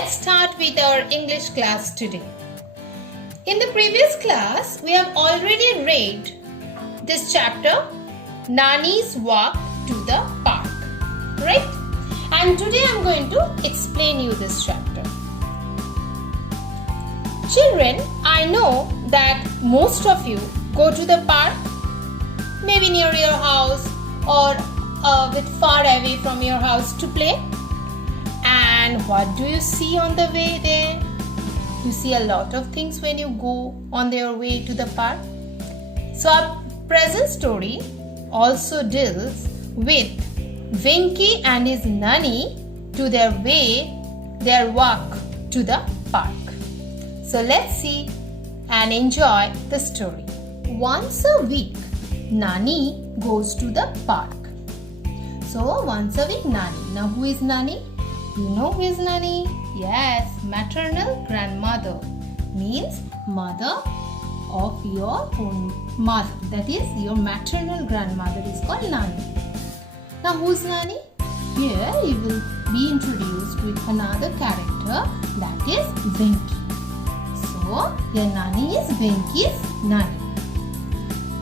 let's start with our English class today. In the previous class, we have already read this chapter, Nani's Walk to the Park, right? And today I am going to explain you this chapter. Children, I know that most of you go to the park, maybe near your house or a bit far away from your house to play. And what do you see on the way there? You see a lot of things when you go on their way to the park. So our present story also deals with Venki and his Nani to their walk to the park. So let's see and enjoy the story. Once a week, Nani goes to the park. So once a week, Nani. Now who is Nani? You know who is Nani? Yes, maternal grandmother means mother of your own mother. That is, your maternal grandmother is called Nani. Now who's Nani? Here you will be introduced with another character, that is Venki. So your Nani is Venki's Nani.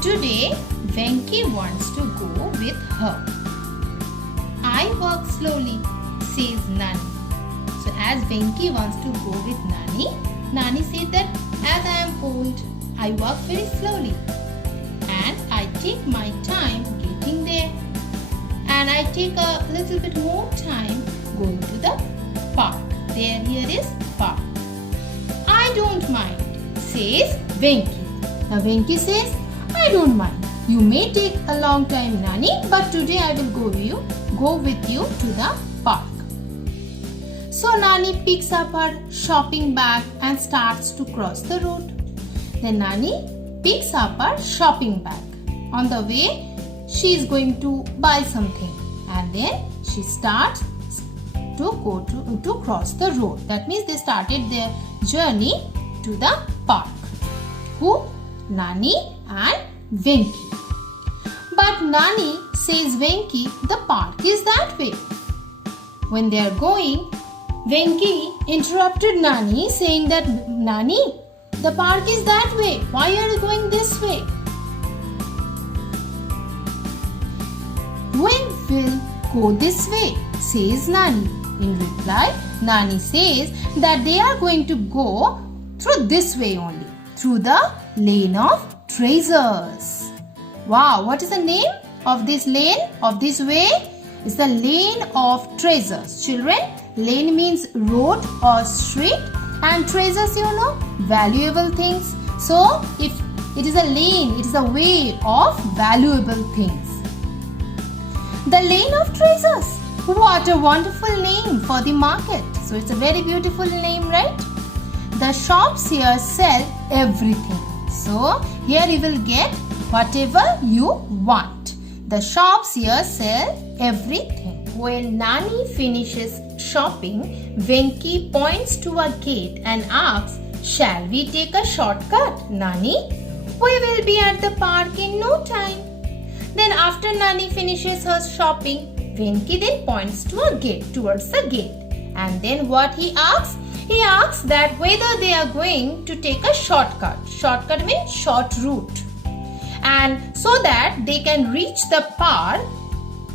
Today Venki wants to go with her. I walk slowly, says Nani. So as Venki wants to go with Nani, Nani said that as I am old, I walk very slowly and I take my time getting there, and I take a little bit more time going to the park. Here is park. I don't mind, says Venki. Now Venki says, I don't mind. You may take a long time, Nani, but today I will go with you to the park. So Nani picks up her shopping bag and starts to cross the road. Then Nani picks up her shopping bag. On the way, she is going to buy something, and then she starts to cross the road. That means they started their journey to the park. Who? Nani and Venki. But Nani says Venki, the park is that way. When they are going, Venki interrupted Nani, saying that, Nani, the park is that way. Why are you going this way? We will go this way, says Nani. In reply, Nani says that they are going to go through this way only, through the lane of treasures. Wow, what is the name of this lane, of this way? It's the lane of treasures. Children, lane means road or street, and treasures, you know, valuable things. So if it is a lane, it is a way of valuable things. The lane of treasures. What a wonderful name for the market. So it's a very beautiful name, right? The shops here sell everything. So here you will get whatever you want. The shops here sell everything. When Nani finishes shopping, Venki points to a gate and asks, shall we take a shortcut, Nani? We will be at the park in no time. Then after Nani finishes her shopping, Venki then points to a gate, towards the gate. And then what he asks? He asks that whether they are going to take a shortcut. Shortcut means short route. And so that they can reach the park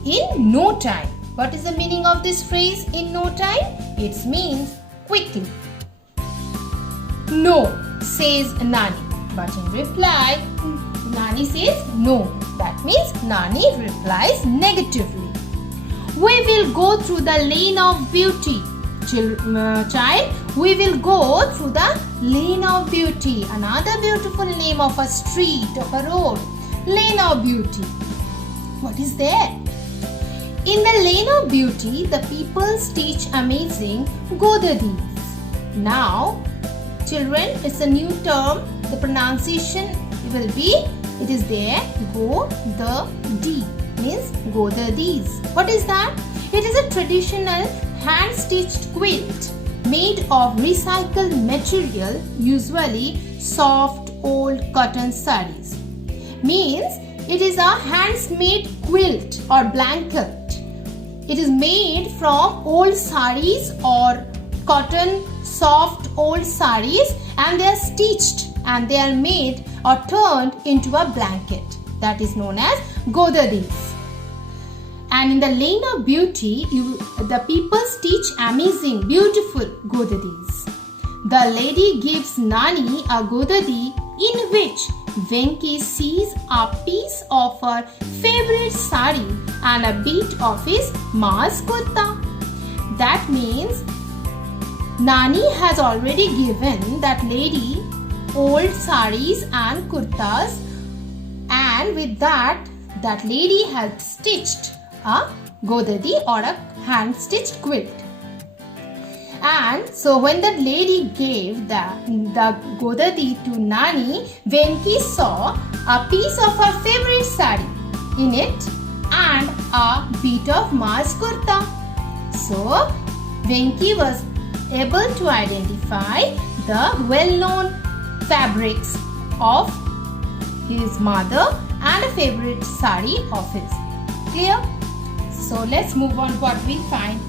in no time. What is the meaning of this phrase, in no time? It means quickly. No, says Nani. But in reply, Nani says no. That means Nani replies negatively. We will go through the lane of beauty. Child, we will go through the lane of beauty. Another beautiful name of a street, of a road. Lane of beauty. What is there? In the lane of beauty, the people teach amazing Godadis. Now, children, it's a new term. The pronunciation will be, it is there, go the D, means Godadis. What is that? It is a traditional hand-stitched quilt made of recycled material, usually soft old cotton sarees. Means it is a hands-made quilt or blanket. It is made from old sarees or cotton soft old saris and they are stitched and they are made or turned into a blanket that is known as godadis. And in the lane of beauty, the people stitch amazing, beautiful godadis. The lady gives Nani a godadi in which Venki sees a piece of her favorite sari and a bit of his ma's kurta. That means Nani has already given that lady old saris and kurtas, and with that lady had stitched a godadi or a hand stitched quilt. And so when that lady gave the godadi to Nani, Venki saw a piece of her favorite sari in it and a bit of ma's kurta. So Venki was able to identify the well-known fabrics of his mother and a favorite sari of his. Clear? So let's move on what we find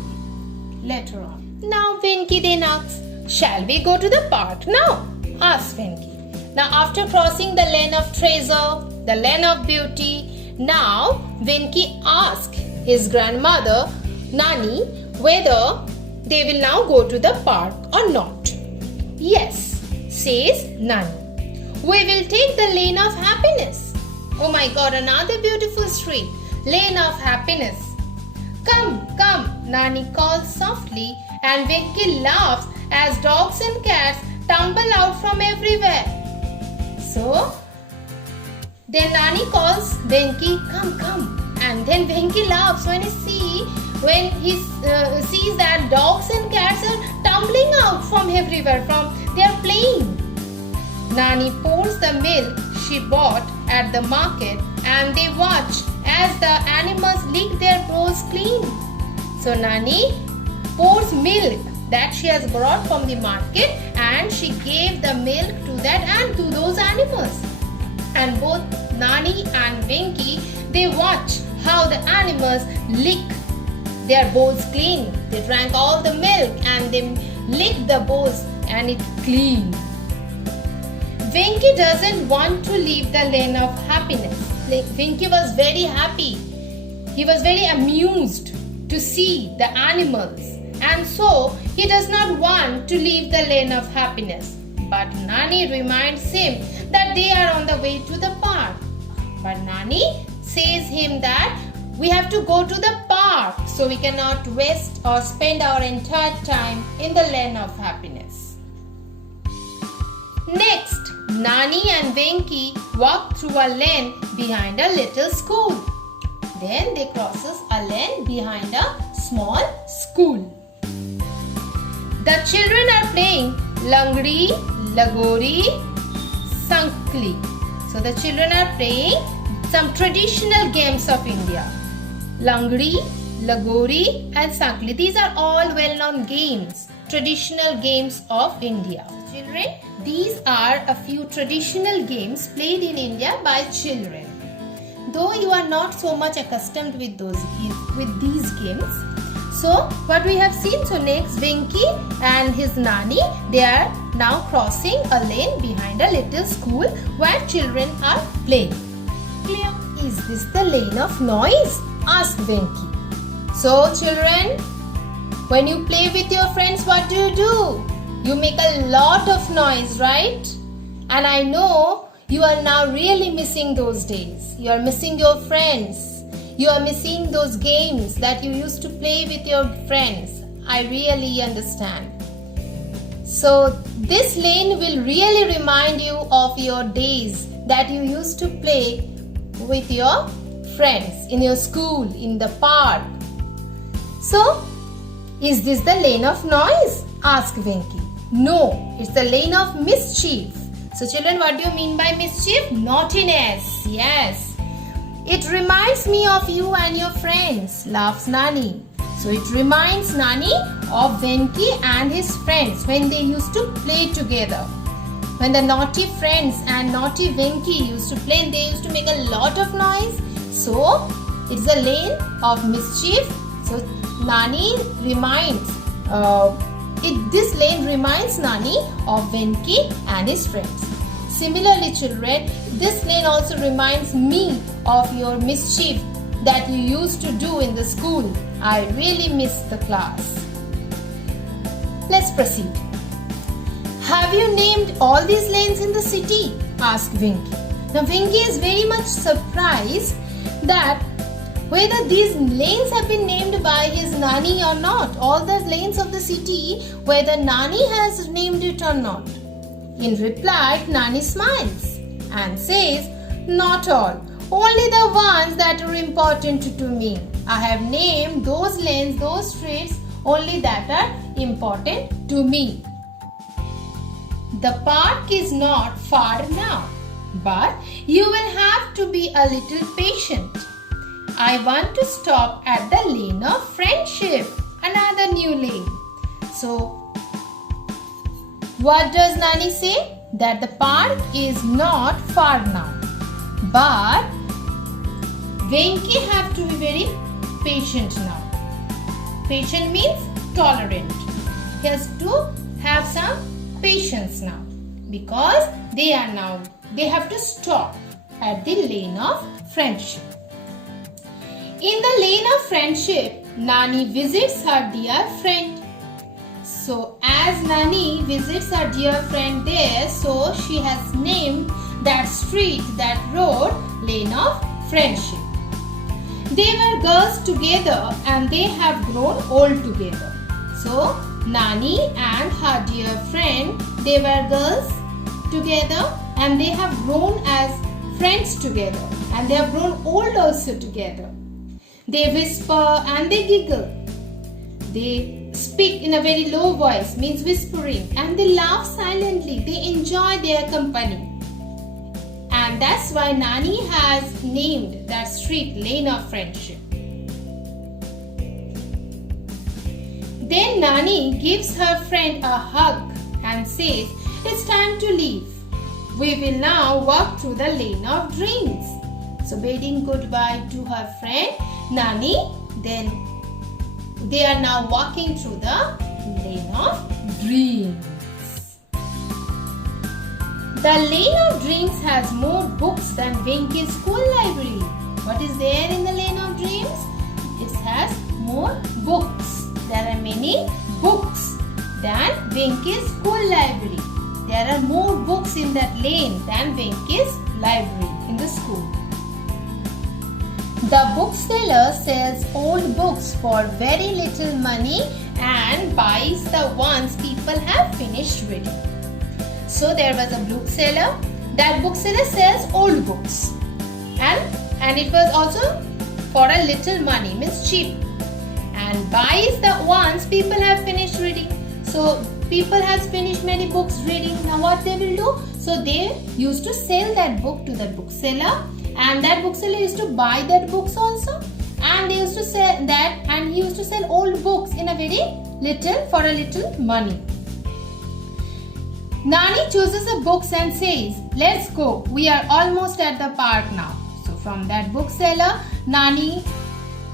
later on. Now Venki then asks, shall we go to the park now? Asks Venki. Now after crossing the lane of treasure, the lane of beauty, now Venki asks his grandmother Nani whether they will now go to the park or not. Yes, says Nani. We will take the lane of happiness. Oh my God, another beautiful street. Lane of happiness. Come, come, Nani calls softly and Venki laughs as dogs and cats tumble out from everywhere. So, then Nani calls Venki, come, come. And then Venki laughs when he sees that dogs and cats are tumbling out from everywhere, they are playing. Nani pours the milk she bought at the market and they watch as the animals lick their paws clean. So Nani pours milk that she has brought from the market and she gave the milk to those animals. And both Nani and Venki, they watch how the animals lick their bowls clean. They drank all the milk and they licked the bowls and it clean. Venki doesn't want to leave the lane of happiness. Venki was very happy. He was very amused to see the animals, and so he does not want to leave the lane of happiness. But Nani reminds him that they are on the way to the park. But Nani says him that we have to go to the park, so we cannot waste or spend our entire time in the lane of happiness. Next, Nani and Venki walk through a lane behind a little school. Then they crosses a lane behind a small school. The children are playing Langri, Lagori, Sankli. So the children are playing some traditional games of India. Langri, Lagori and Sankli. These are all well-known games, traditional games of India. Children, these are a few traditional games played in India by children. Though you are not so much accustomed with these games. So what we have seen, so next Venki and his Nani, they are now crossing a lane behind a little school where children are playing. Clear? Is this the lane of noise? Asked Venki. So children, when you play with your friends, what do? You make a lot of noise, right? And I know you are now really missing those days. You are missing your friends. You are missing those games that you used to play with your friends. I really understand. So this lane will really remind you of your days that you used to play with your friends in your school, in the park. So, is this the lane of noise? Asked Venki. No, it's the lane of mischief. So children, what do you mean by mischief? Naughtiness. Yes. It reminds me of you and your friends, laughs Nani. So it reminds Nani of Venki and his friends when they used to play together. When the naughty friends and naughty Venki used to play, they used to make a lot of noise. So it's a lane of mischief. So Nani reminds This lane reminds Nani of Venki and his friends. Similarly, children, this lane also reminds me of your mischief that you used to do in the school. I really miss the class. Let's proceed. Have you named all these lanes in the city? Asked Venki. Now Venki is very much surprised that whether these lanes have been named by his Nani or not. All the lanes of the city, whether Nani has named it or not. In reply, Nani smiles and says, not all. Only the ones that are important to me. I have named those lanes, those streets, only that are important to me. The park is not far now, but you will have to be a little patient. I want to stop at the lane of friendship, another new lane. So, what does Nani say? That the park is not far now, but Venki have to be very patient now. Patient means tolerant. He has to have some patience now because they have to stop at the lane of friendship. In the lane of friendship, Nani visits her dear friend. So as Nani visits her dear friend there, so she has named that street, that road, lane of friendship. They were girls together and they have grown old together. So Nani and her dear friend, they were girls together and they have grown as friends together and they have grown old also together. They whisper and they giggle. They speak in a very low voice, means whispering, and they laugh silently. They enjoy their company. And that's why Nani has named that street lane of friendship. Then Nani gives her friend a hug and says, it's time to leave. We will now walk through the lane of dreams. So bidding goodbye to her friend Nani, then they are now walking through the lane of dreams. The lane of dreams has more books than Venki's school library. What is there in the lane of dreams? It has more books. There are many books than Venki's school library. There are more books in that lane than Venki's library in the school. The bookseller sells old books for very little money and buys the ones people have finished reading. So there was a bookseller. That bookseller sells old books and it was also for a little money, means cheap, and buys the ones people have finished reading. So people have finished many books reading. Now what they will do? So they used to sell that book to the bookseller. And that bookseller used to buy that books also, and they used to sell that, and he used to sell old books in a very little, for a little money. Nani chooses the books and says, let's go, we are almost at the park now. So from that bookseller, Nani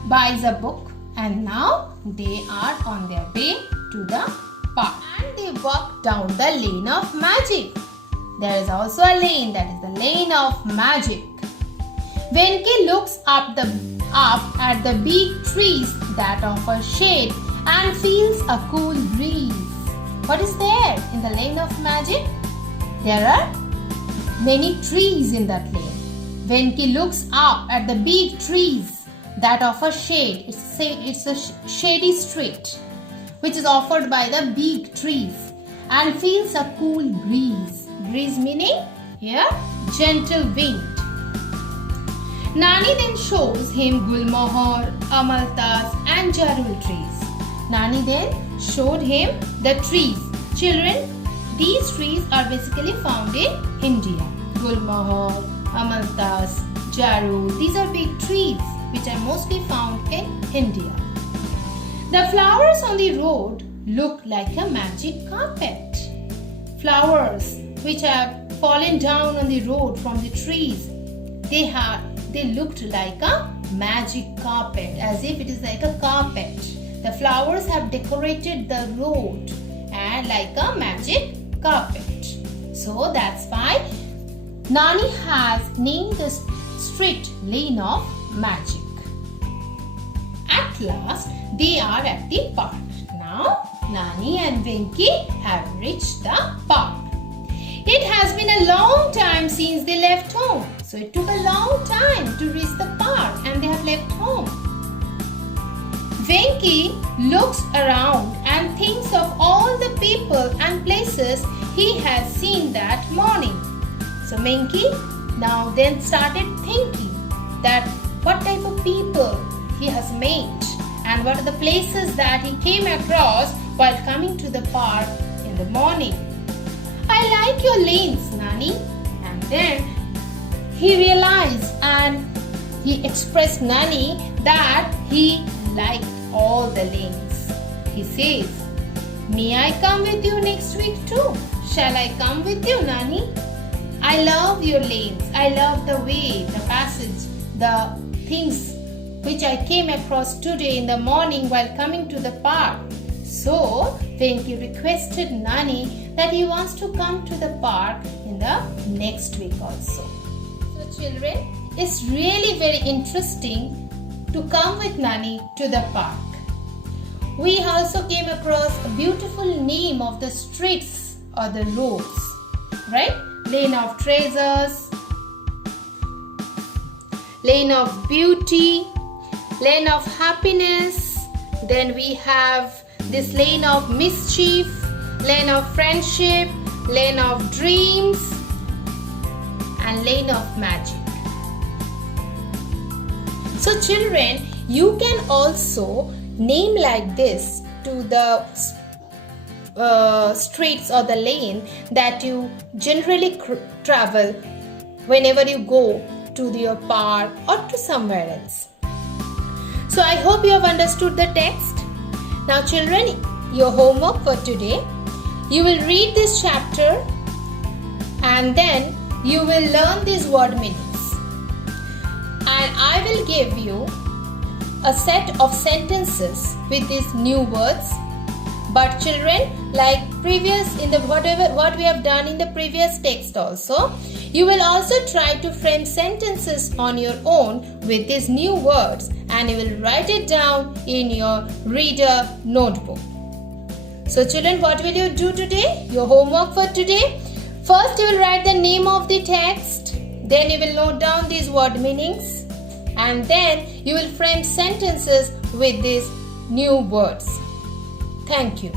buys a book and now they are on their way to the park. And they walk down the lane of magic. There is also a lane, that is the lane of magic. Venki looks up at the big trees that offer shade and feels a cool breeze. What is there in the lane of magic? There are many trees in that lane. Venki looks up at the big trees that offer shade. It's a shady street which is offered by the big trees and feels a cool breeze. Breeze meaning here gentle wind. Nani then shows him Gulmohar, Amaltas and Jarul trees. Nani then showed him the trees. Children, these trees are basically found in India. Gulmohar, Amaltas, Jarul, these are big trees which are mostly found in India. The flowers on the road look like a magic carpet. Flowers which have fallen down on the road from the trees, they looked like a magic carpet, as if it is like a carpet. The flowers have decorated the road had like a magic carpet. So that's why Nani has named this street Lane of Magic. At last, they are at the park. Now, Nani and Venky have reached the park. It has been a long time since they left home. So it took a long time to reach the park and they have left home. Venky looks around and thinks of all the people and places he has seen that morning. So Venky now then started thinking that what type of people he has met and what are the places that he came across while coming to the park in the morning. I like your lanes, Nani. And then he realized and he expressed Nani that he liked all the lanes. He says, may I come with you next week too? Shall I come with you, Nani? I love your lanes. I love the way, the passage, the things which I came across today in the morning while coming to the park. So, Venky requested Nani that he wants to come to the park in the next week also. So children, it's really very interesting to come with Nani to the park. We also came across a beautiful name of the streets or the roads, right? Lane of Treasures, Lane of Beauty, Lane of Happiness, then we have this Lane of Mischief, Lane of Friendship, Lane of Dreams, and Lane of Magic. So children, you can also name like this to the streets or the lane that you generally travel whenever you go to your park or to somewhere else. So I hope you have understood the text. Now children, your homework for today, you will read this chapter and then you will learn these word meanings. And I will give you a set of sentences with these new words. But children, like what we have done in the previous text also, you will also try to frame sentences on your own with these new words and you will write it down in your reader notebook. So children, what will you do today? Your homework for today? First you will write the name of the text, then you will note down these word meanings and then you will frame sentences with these new words. Thank you.